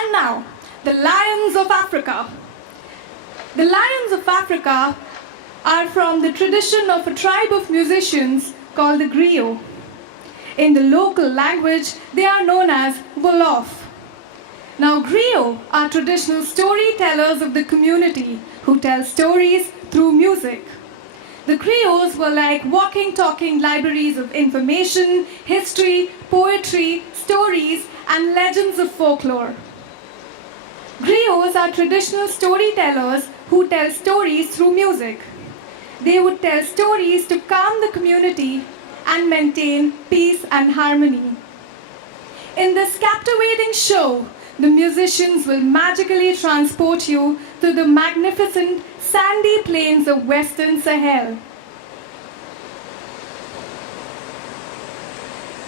And now, the lions of Africa. The lions of Africa are from the tradition of a tribe of musicians called the griot. In the local language, they are known as Wolof. Now, griots are traditional storytellers of the community who tell stories through music. The griots were like walking, talking libraries of information, history, poetry, stories, and legends of folklore. Griots are traditional storytellers who tell stories through music. They would tell stories to calm the community and maintain peace and harmony. In this captivating show, the musicians will magically transport you to the magnificent sandy plains of Western Sahel.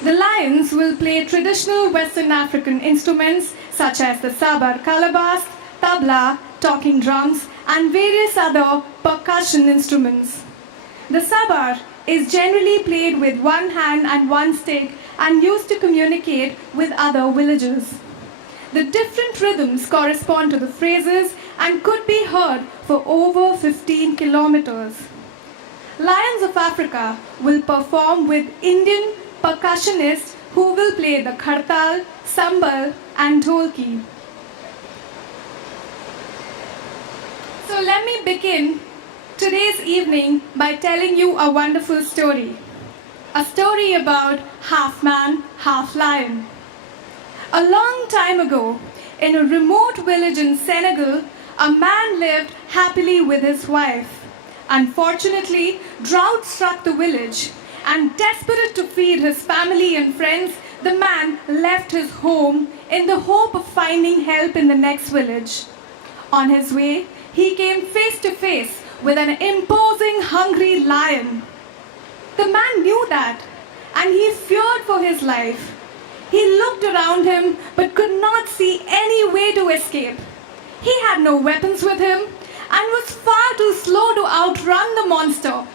The lions will play traditional Western African instruments such as the sabar calabash, tabla, talking drums, and various other percussion instruments. The sabar is generally played with one hand and one stick and used to communicate with other villagers. The different rhythms correspond to the phrases and could be heard for over 15 kilometers. Lions of Africa will perform with Indian percussionists who will play the khartal, sambal, and dholki. So let me begin today's evening by telling you a wonderful story. A story about half man, half lion. A long time ago, in a remote village in Senegal, a man lived happily with his wife. Unfortunately, drought struck the village, and desperate to feed his family and friends, the man left his home in the hope of finding help in the next village. On his way, he came face to face with an imposing, hungry lion. The man knew that, and he feared for his life. He looked around him but could not see any way to escape. He had no weapons with him and was far too slow to outrun the monster.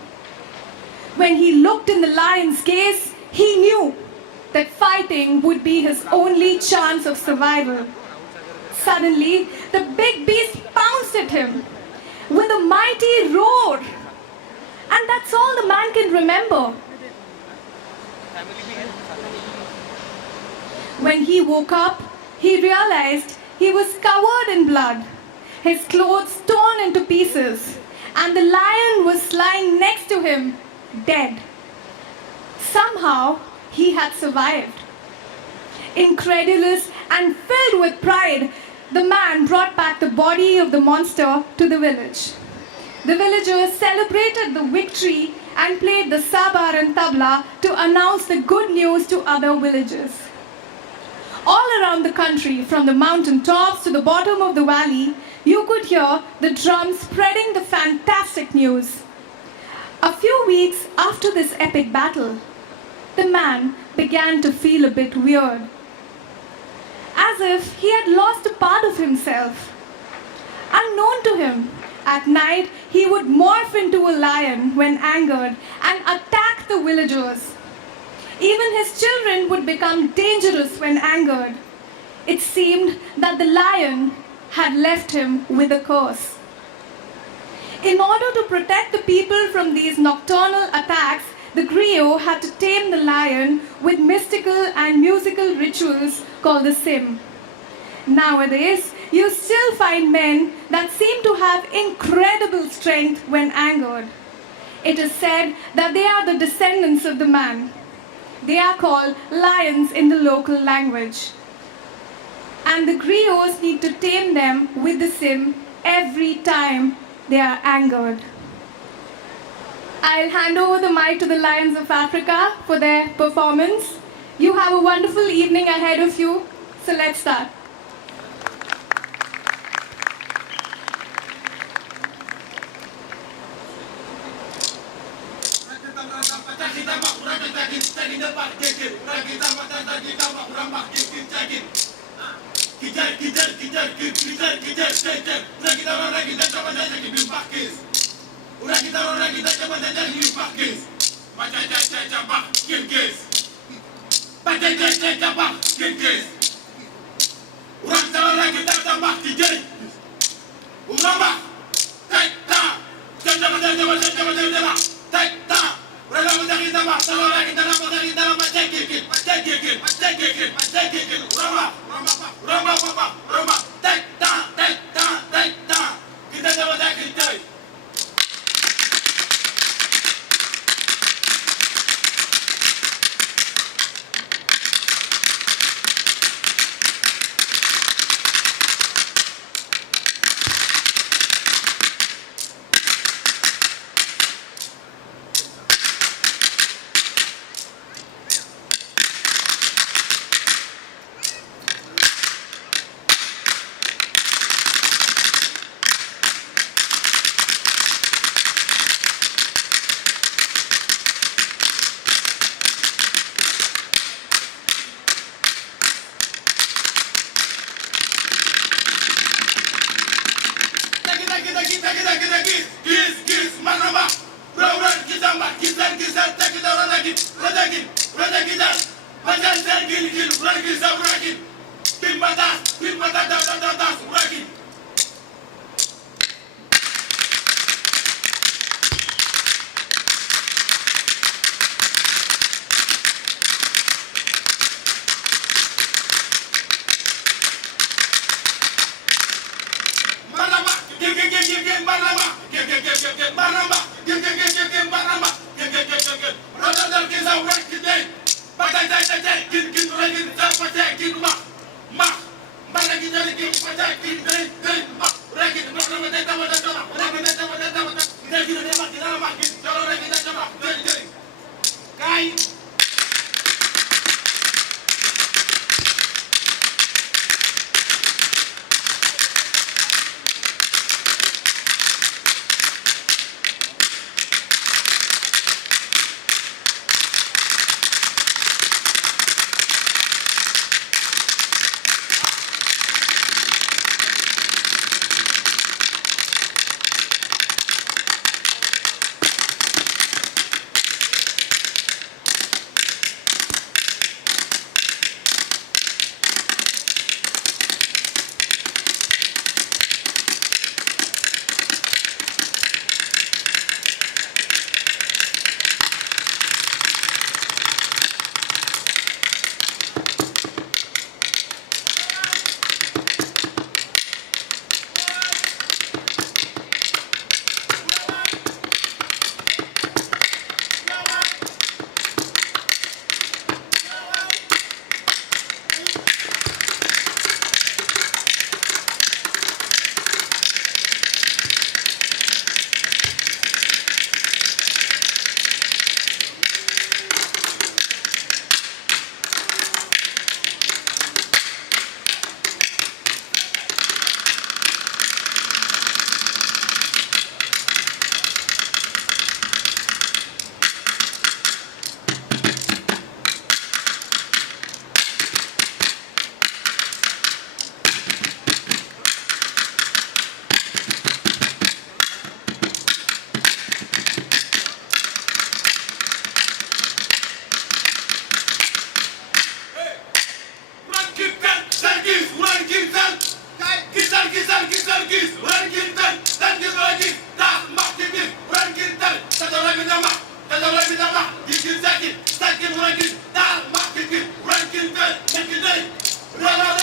When he looked in the lion's gaze, he knew that fighting would be his only chance of survival. Suddenly, the big beast pounced at him with a mighty roar. And that's all the man can remember. When he woke up, he realized he was covered in blood, his clothes torn into pieces, and the lion was lying next to him, dead. Somehow, he had survived. Incredulous and filled with pride, the man brought back the body of the monster to the village. The villagers celebrated the victory and played the sabar and tabla to announce the good news to other villagers. All around the country, from the mountain tops to the bottom of the valley, you could hear the drums spreading the fantastic news. A few weeks after this epic battle, the man began to feel a bit weird, as if he had lost a part of himself. Unknown to him, at night he would morph into a lion when angered and attack the villagers. Even his children would become dangerous when angered. It seemed that the lion had left him with a curse. In order to protect the people from these nocturnal attacks, the griot had to tame the lion with mystical and musical rituals called the sim. Nowadays, you still find men that seem to have incredible strength when angered. It is said that they are the descendants of the man. They are called lions in the local language. And the griots need to tame them with the sim every time they are angered. I'll hand over the mic to the Lions of Africa for their performance. You have a wonderful evening ahead of you, so let's start. Urang Run